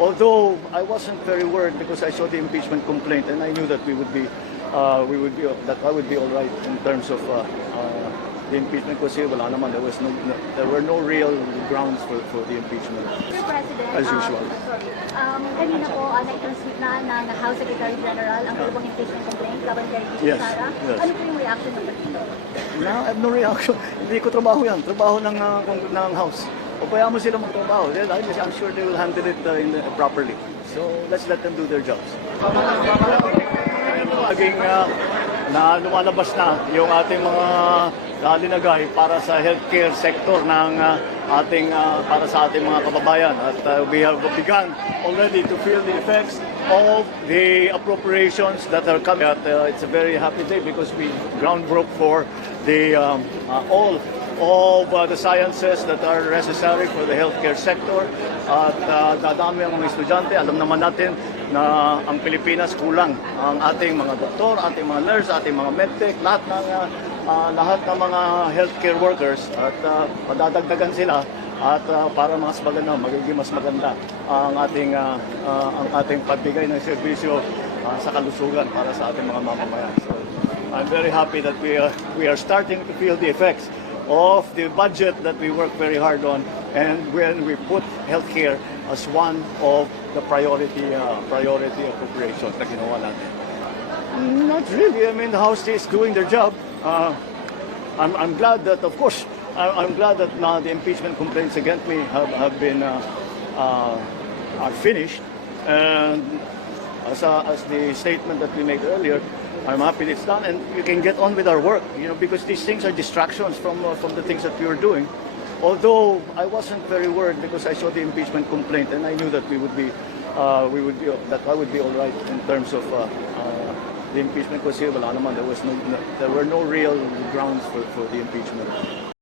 Although I wasn't very worried because I saw the impeachment complaint and I knew that I would be all right in terms of the impeachment kasi wala naman, there were no real grounds for the impeachment. Mr. President, As usual. kanina po na-transmit na ng House Secretary General ang dalawang impeachment complaint laban kay Yes, Sara. yes. Ano po yung reaction ng partido? No, I have no reaction. Hindi ko trabaho yan. Trabaho ng House. O kaya mo sila magtrabaho. I'm sure they will handle it properly. So let's let them do their jobs. Naging na lumalabas na yung ating mga linagay para sa healthcare sector ng para sa ating mga kababayan. At we have begun already to feel the effects of the appropriations that are coming. At it's a very happy day because we ground broke for the all of the sciences that are necessary for the healthcare sector. At dadami ang mga estudyante. Alam naman natin na ang Pilipinas kulang ang ating mga doktor, ating mga nurse, ating mga medtech, lahat ng mga healthcare workers at madadagdagan sila at para magiging mas maganda ang ating pagbigay ng serbisyo sa kalusugan para sa ating mga mamamayan. So, I'm very happy that we are starting to feel the effects of the budget that we work very hard on, and when we put healthcare as one of the priority appropriations na ginawa natin. Not really. I mean, the House is doing their job. I'm glad that, of course, I'm glad that now the impeachment complaints against me have been are finished, and as the statement that we made earlier, I'm happy it's done, and we can get on with our work. Because these things are distractions from the things that we were doing. Although I wasn't very worried because I saw the impeachment complaint and I knew that I would be all right in terms of the impeachment kasi wala naman, there were no real grounds for the impeachment.